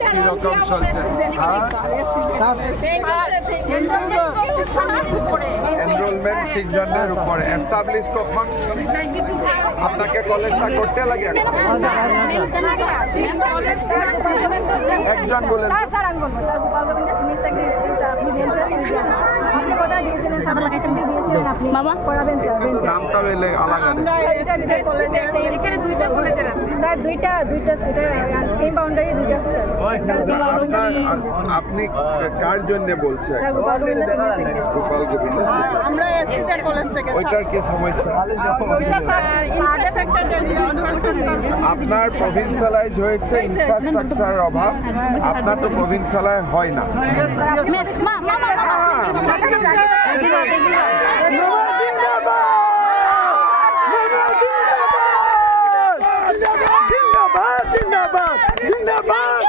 কিরকম চলছে? এনরোলমেন্ট 6 জনের উপরে এস্টাবলিশ কখন? আপনাকে কলেজটা করতে লাগে একজন বলেন নামটা বলে আলাদা আপনি কার জন্য বলছেন? গোপাল গোবিন্দ ওইটার কি সমস্যা? আপনার প্রভিন্সিয়ালাইজ হয়েছে ইনফ্রাস্ট্রাকচারের অভাব, আপনার তো প্রভিন্সিয়ালাইজ হয় না। জিন্দাবাদ জিন্দাবাদ জিন্দাবাদ।